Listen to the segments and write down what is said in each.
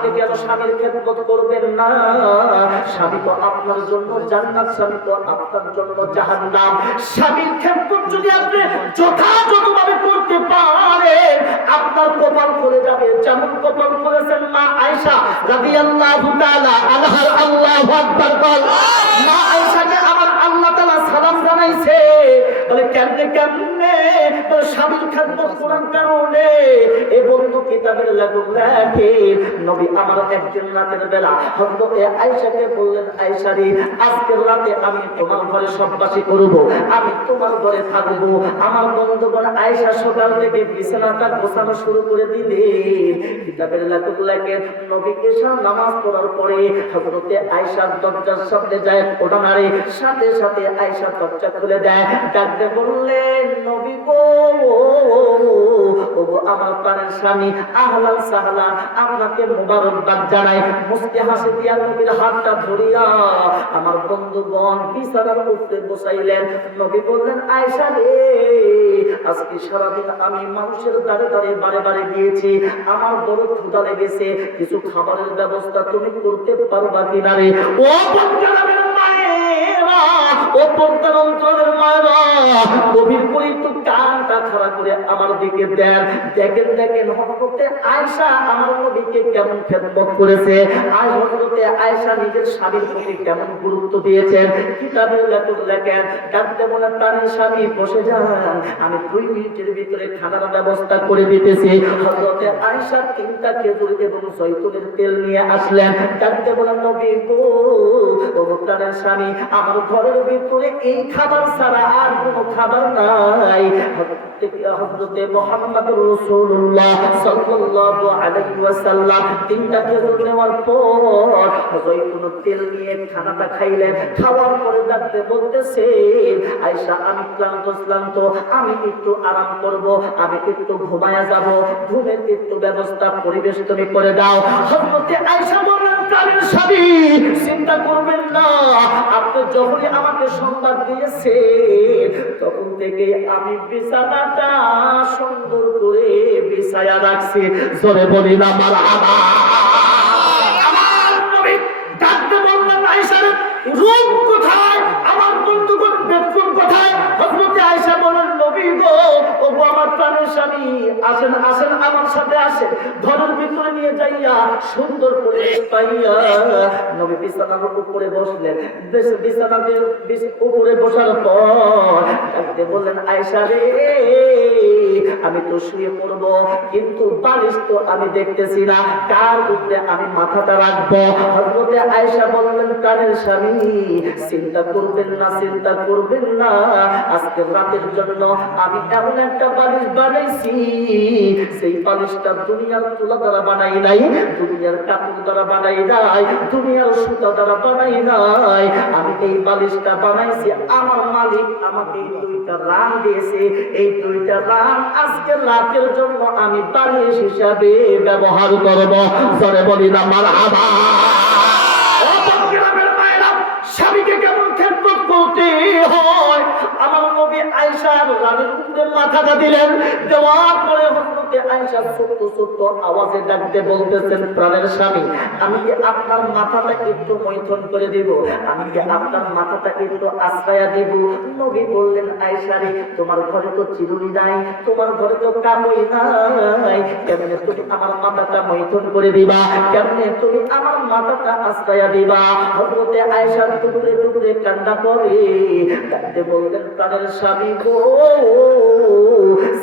আপনি কেন স্বামীর খেদমত করবেন না? স্বামী তো আপনার জন্য জান্নাত, স্বামী তো আপনার জন্য জাহান্নাম। স্বামীর খেদমত যদি আপনি যথাযথভাবে করতে পারেন, আপনার কপাল খুলে যাবে, যেমন কপাল খুলেছেন মা আয়েশা রাদিয়াল্লাহু তাআলা আনহা। আল্লাহু আকবার বল। মা আয়েশাকে আমার আল্লাহ তাআলা সালাম জানাইছে, বলে কেমনে কেমনে তোর স্বামীর খেদমত করার কারণে। এ বন্ধু কিতাবের লেখক লেখে নবী আমার একদিন রাতের বেলা হযরত আয়েশাকে বললেন, আয়েশা রে, আজকের রাতে আমি তোমার ঘরে সববাসী করব, আমি তোমার ঘরে থাকবো। আমার বন্ধুগণ, আয়েশা সকাল থেকে বিছানাটা গোছানো শুরু করে দিলেন। কিতাবের লেখক লেখে নবী এশার নামাজ পড়ার পরে হযরত আয়েশার দরজার সামনে যায় ওঠা নাড়ে, সাথে সাথে আয়েশা দরজা খুলে দেয়, ডাকতে বললেন, নবী গো, ওগো আমার প্রাণের স্বামী, আহলান সাহলান, আপনাকে মোবারকবাদ জানাই। মুস্কি হাসি দিয়া নবীর হাতটা ধরিয়া আমার বন্ধুগণ বিছানার উপরে বসাইলেন। নবী বললেন, আয়েশা রে, আজকে সারাদিন আমি মানুষের দ্বারে দ্বারে বারে বারে গিয়েছি, আমার বড় ক্ষুধা লেগেছে, কিছু খাবারের ব্যবস্থা তুমি করতে পারবা কিনা রে? ও পদ্মারামের মায়েরা, ও পদ্মার অন্তরের মায়েরা, গভীর করে একটু কানটা খাড়া করে আমার দিকে দেন, দেখেন দেখেন হযরতে আয়েশা আমার নবীকে কেমন খেদমত করেছে, আর হযরতে আয়েশা নিজের স্বামীর প্রতি কেমন গুরুত্ব দিয়েছেন। কিতাবের লেখক লেখেন, ডাকতে বলে, প্রাণের স্বামী বসে যান, আমি 2 মিনিটের ভিতরে খানার ব্যবস্থা করে দিতেছি। হযরতে আয়েশা 3টা খেজুর এবং জয়তুনের তেল নিয়ে আসলেন। ডাকতে বলে, নবী গো, ও প্রাণের স্বামী, আমার ঘরের ভিতরে এই খাবার ছাড়া আর কোনো খাবার নাই। হযরতে মুহাম্মদুর রাসূলুল্লাহ সাল্লাল্লাহু আলাইহি ওয়াসাল্লাম 3টা খেজুর নেওয়ার পর জয়তুনের তেল নিয়ে খানাটা খাইলেন। খাওয়ার পরে ডাকতে বলতেছে, আয়েশা, আমি ক্লান্ত, আমি একটু আরাম করব, আমি একটু ঘুমায়া যাব, ঘুমের একটু ব্যবস্থা পরিবেশ তুমি করে দাও। হযরতে আয়েশা বললেন, প্রাণের স্বামী, চিন্তা করবেন না, আপনি যখনই আমাকে সংবাদ দিয়েছেন তখন থেকে আমি বিছানাটা সুন্দর করে বিছায়া রাখছি। জোরে বলি না মারহাবা। আমার নবী ডাকতে বললেন, আয়েশা রে, রূপ কোথায়, আমার বন্ধুগণ বেদফুল কোথায়? হযরতে আয়েশা বলেন, নবী গো, ওগো আমার প্রাণের স্বামী, আসেন আসেন, আমার সাথে আসেন, ঘরের ভিতরে নিয়ে যাইয়া সুন্দর করে পাইয়া নবী বিছানার উপরে বসলেন। বিছানার উপরে বসার পর ডাকতে বললেন, আয়েশা রে, আমি তো শুয়ে পড়ব, কিন্তু বালিশ তো আমি দেখতেছি না, কার উপরে আমি মাথাটা রাখবো? হযরতে আয়েশা বললেন, প্রাণের স্বামী, চিন্তা করবেন না, আজকে রাতের জন্য আমি এমন একটা বালিশ বানাইছি, সেই বালিশটা দুনিয়ার তুলা দ্বারা বানাই নাই, দুনিয়ার কাপড় দ্বারা বানাই নাই, দুনিয়ার সুতা দ্বারা বানাই নাই, আমি এই বালিশটা বানাইছি, আমার মালিক আমাকে এই 2টা রান দিয়েছে, এই 2টা রান আজকে রাতের জন্য আমি বালিশ হিসাবে ব্যবহার করব। জোরে বলি না মারহাবা। স্বামীকে কেমন খেদমত করতে হয়, আমার নবী আয়েশার রানের উপরে মাথাটা দিলেন। দেওয়ার পরে হযরতে আয়েশা ছোট্ট ছোট্ট আওয়াজে ডাকতে বলতেছেন, প্রাণের স্বামী, আমি কি আপনার মাথাটা একটু মৈথুন করে দিব, আমি কি আপনার মাথাটা একটু আশ্রয়া দিব? নবী বললেন, আয়েশা রে, তোমার ঘরে তো চিরুনি নাই, তোমার ঘরে তো কামই নাই, কেমনে তুমি আমার মাথাটা মৈথুন করে দিবা, কেমনে তুমি আমার মাথাটা আশ্রয়া দিবা? হযরতে আয়েশা টুকরে টুকরে কান্না করে ডাকতে বললেন, প্রাণের স্বামী গো,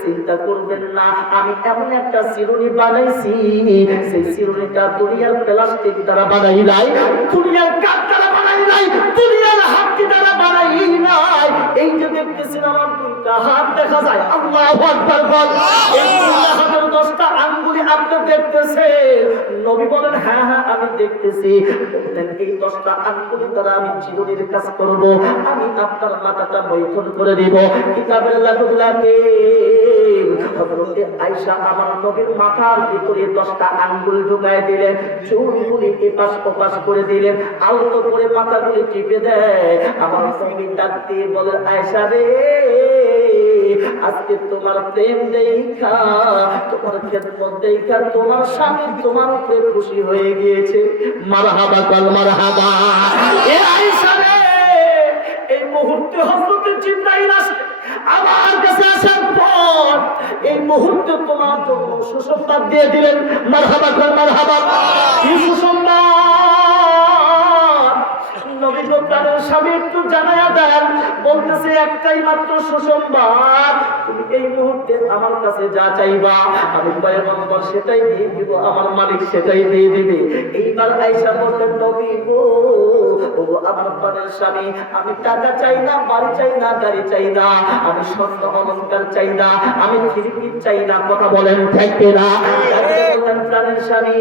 চিন্তা করবেন না, আমি এমন একটা চিরুনি বানাইছি, সেই চিরুনিটা দুনিয়ার প্লাস্টিক দ্বারা বানাই নাই, দুনিয়ার কাঠ দ্বারা বানাই নাই, দুনিয়ার হাড্ডি দ্বারা বানাই নাই। এই যে দেখতেছেন আমার 2টা হাত দেখা যায়, আল্লাহু আকবার বল। এই 2টা হাতের 10টা আঙ্গুলি আপনি দেখতেছেন? নবী বলেন, হ্যাঁ হ্যাঁ আমি দেখতেছি। বললেন, এই 10টা আঙ্গুলি দ্বারা আমি চিরুনির কাজ করব, আমি আপনার মাথাটা মৈথুন করে দিব। কিতাবের লেখক লেখেন, হযরতে আয়েশা আমার নবীর মাথার ভিতরে 10টা আঙ্গুল ঢুকায় দিলেন, চুলগুলি এপাশ ওপাশ করে দিলেন, আলতো করে মাথাগুলি টিপে দেয়। আমার নবী ডাক দিয়ে বলেন, আয়েশা রে, আজকে তোমার প্রেম দেখা, তোমার খেদমত দেখা তোমার স্বামী তোমার উপরে খুশি হয়ে গিয়েছে। মারহাবা কল মারহাবা। এ আয়েশা রে, এই মুহূর্তে হযরত জিবরাইল আসে আমার কাছে আসার পর এই মুহূর্তে তোমার জন্য সুসংবাদ দিয়ে দিলেন। মারহাবা কল মারহাবা। কি সুসংবাদ? নবী গো প্রাণের স্বামী একটু জানায়া দেন। বলতেছে একটাই মাত্র সুসংবাদ, তুমি এই মুহূর্তে আমার কাছে যা চাইবা আমি পয়গম্বর সেটাই দিয়ে দিব, আমার মালিক সেটাই দিয়ে দিবে। এইবার আয়েশা বললেন নবী গো, ও আমার প্রাণের স্বামী, আমি টাকা চাই না, বাড়ি চাই না, গাড়ি চাই না, আমি স্বর্ণ অলংকার চাই না, আমি খিরিকি চাই না। কথা বলেন ঠিক না? বললেন প্রাণের স্বামী,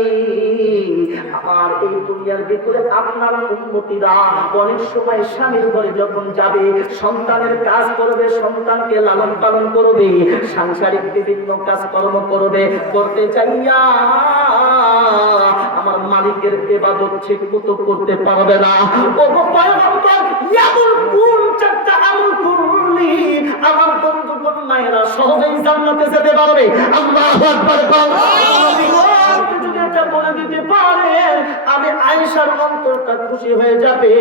আমার এই দুনিয়ার ভিতরে আপনার উম্মতিরা অনেক সময় স্বামীর ঘরে যখন যাবে সন্তানের কাজ করবে, সন্তানকে লালন পালন করবে, সাংসারিক বিভিন্ন কাজকর্ম করবে, করতে চাইয়া আমার মালিকের ইবাদত ঠিক মতো করতে পারবে না। ও পয়গম্বর, ইয়ামুল কুন চারটা আমল করলি আমার বন্ধুগণ মায়েরা সহজেই জান্নাতে যেতে পারবে। আল্লাহু আকবার। বলে দিতে পারেন আমি আয়েশার অন্তরটা খুশি হয়ে যাবে।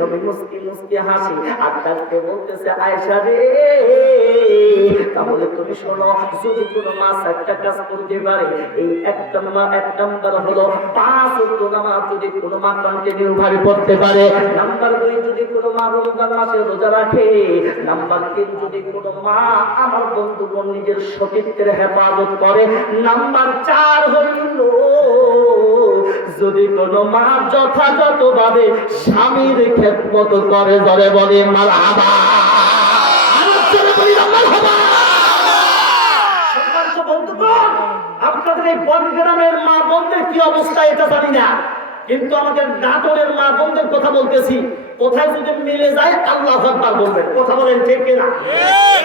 নবী মুস্কি মুস্কি হাসি আর তাকে বলতেছে আয়েশা রে, তাহলে তুমি শোনো, যদি কোনো মা একটা কাজ করতে পারে, এই এক নাম্বার হলো 5 ওয়াক্ত নামাজ যদি কোনো মা কন্টিনিউ ভাবে পড়তে পারে, নাম্বার 2 যদি কোনো মা রমজান মাসে রোজা রাখে, নাম্বার 3 যদি কোনো মা আমার বন্ধুগণ নিজের সতীত্বের হেফাজত করে, নাম্বার 4 হইল যদি কোনো মা যথাযথভাবে স্বামীর খেদমত করে। জোরে বলি মারহাবা। আপনাদের এই বনগ্রামের মা বোনদের কি অবস্থা এটা জানি না, কিন্তু আমাদের নাটোরের মা বোনদের কথা বলতেছি, কোথায় যদি মিলে যায় আল্লাহু আকবার বলবেন। কথা বলেন ঠিক কিনা?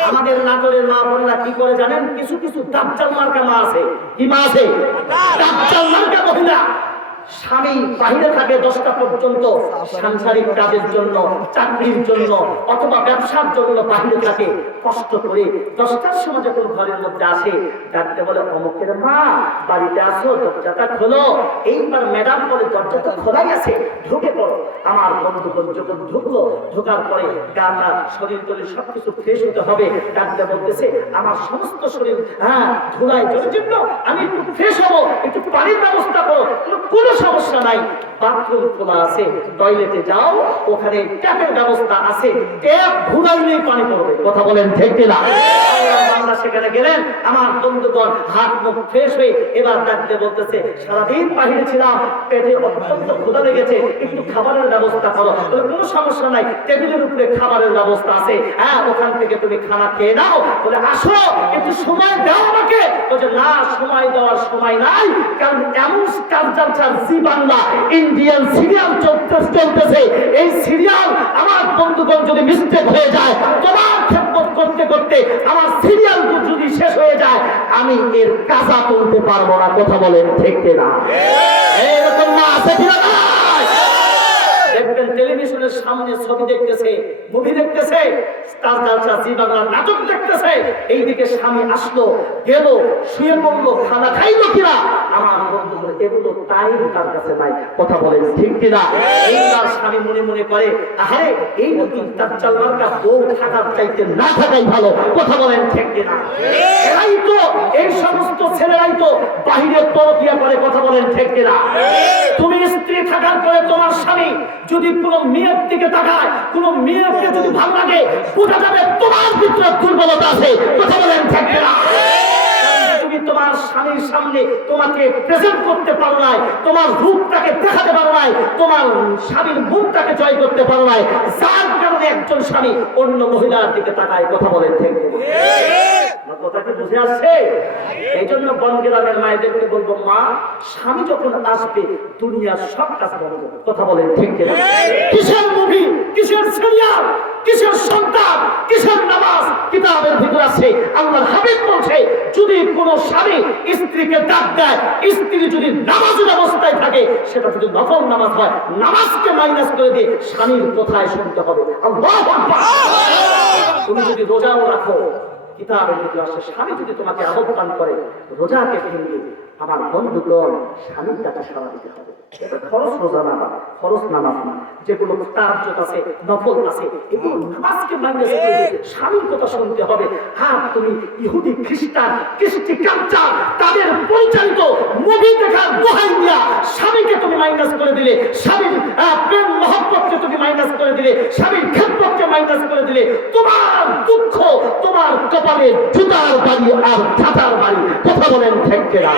আমাদের নাটোরের মা বোনরা কি করে জানেন? কিছু কিছু দাজ্জাল মার্কা মা আছে। কি মা আছে? দাজ্জাল মার্কা মহিলা। স্বামী বাইরে থাকে 10টা পর্যন্ত সাংসারিক কাজের জন্য, চাকরির জন্য অথবা ব্যবসার জন্য বাইরে থাকে, কষ্ট করে 10টার সময় যখন ঘরের মধ্যে আসে ডাকতে বলে অমুকের মা বাড়িতে আসো, দরজাটা খোলো। এইবার ম্যাডাম বলে দরজাটা খোলাই আছে, ঢুকে পড়ো। আমার বন্ধুগণ যখন ঢুকলো, ঢোকার পরে গাটা শরীর টরীর সবকিছু ফ্রেশ হতে হবে। ডাকতে বলতেছে আমার সমস্ত শরীর ধুলায় জর্জরিত, আমি একটু ফ্রেশ হবো, একটু পানির ব্যবস্থা করো। কোনো সমস্যা নাই, বাথরুম খোলা আছে, টয়লেটে যাও, ওখানে ট্যাপের ব্যবস্থা আছে, ট্যাপ ঘুরাইলেই পানি পড়বে। কথা বলেন ঠিক কিনা? আমরা সেখানে গেলেন, আমার বন্ধুগণ হাত মুখ ফ্রেশ হয়ে এবার ডাকতে বলতেছে সারাদিন বাহিরে ছিলাম, পেটে অত্যন্ত ক্ষুধা লেগেছে, একটু খাবারের ব্যবস্থা করো। কোনো সমস্যা নাই, টেবিলের উপরে খাবারের ব্যবস্থা আছে, ওখান থেকে তুমি খানা খেয়ে নাও। বলে আসো, একটু সময় দাও আমাকে। বলছে না, সময় দেওয়ার সময় নাই, কারণ এমন কালচার জি বাংলা ইন্ডিয়ান সিরিয়াল চলতেছে। এই সিরিয়াল আমার বন্ধুগণ যদি মিস্টেক হয়ে যায়, তোমার খেদমত করতে করতে আমার সিরিয়াল যদি শেষ হয়ে যায়, আমি এর কাজা তুলতে পারবো না। কথা বলেন ঠিক কিনা? এরকম না আছে কিনা? দেখবেন টেলিভিশনের সামনে ছবি দেখতেছে, মুভি দেখতেছে, স্টার জলসা জি বাংলা নাটক দেখতেছে, এইদিকে স্বামী আসলো, গেল, শুয়ে পড়লো, খানা খাইলো কিনা, আমার বন্ধুগুলো এগুলো টাইম তার কাছে নাই। কথা বলেন ঠিক কিনা? এইবার স্বামী মনে মনে করে আরে এই নতুন দাজ্জাল মার্কা বউ থাকার চাইতে না থাকাই ভালো। কথা বলেন ঠিক কিনা? এরাই তো, এই সমস্ত ছেলেরাই তো বাহিরে পরকিয়া করে। কথা বলেন ঠিক কিনা? তুমি স্ত্রী থাকার পরে তোমার স্বামী যদি কোনো মেয়ের দিকে তাকায়, কোনো মেয়েকে যদি ভালো লাগে, বোঝা যাবে তোমার ভিতরে দুর্বলতা আছে। কথা বলেন ঠিক কিনা? তুমি তোমার স্বামীর সামনে তোমাকে প্রেজেন্ট করতে পারো নাই, তোমার রূপটাকে দেখাতে পারো নাই, তোমার স্বামীর মুখটাকে জয় করতে পারো নাই, যার কারণে একজন স্বামী অন্য মহিলার দিকে তাকায়। কথা বলেন ঠিক কিনা? কথাকে বুঝে আসছে? এই জন্য বনগ্রামের মায়েদেরকে বলবো, মা স্বামী যখন আসবে দুনিয়ার সব কাজ বন্ধ। কথা বলেন ঠিক কিনা? কিসের মুভি, কিসের সিরিয়াল, কিসের সন্তান, কিসের নামাজ কিতাবের ভিতর আছে। আল্লাহর হাবিব বলছে যদি কোনো স্বামী স্ত্রীকে ডাক দেয়, স্ত্রী যদি নামাজের অবস্থায় থাকে, সেটা যদি নফল নামাজ হয়, নামাজকে মাইনাস করে দিয়ে স্বামীর কোথায় শুনতে হবে। আল্লাহু আকবার। তুমি যদি রোজাও রাখো, কিতাবের ভিতরে আসে স্বামী যদি তোমাকে আহ্বান করে রোজাকে ভেঙে, আমার বন্ধুগণ স্বামীর কাছে সাড়া দিতে হবে। এটা খরচ রোজা না, খরচ নামাজ না, যেগুলো তাহাজ্জুদ আছে, নফল আছে, এগুলো নামাজকে মাইনাস করে স্বামীর কথা শুনতে হবে। আর তুমি ইহুদি খ্রিস্টান কৃষ্টি কালচার তাদের পরিচালিত মুভি দেখার দোহাই দিয়া স্বামীকে তুমি মাইনাস করে দিলে, স্বামীর প্রেম মহব্বতকে তুমি মাইনাস করে দিলে, স্বামীর খেদমতকে মাইনাস করে দিলে, তোমার দুঃখ, তোমার কপালে জুতার বাড়ি আর ঝাঁটার বাড়ি। কথা বলেন ঠিক কিনা?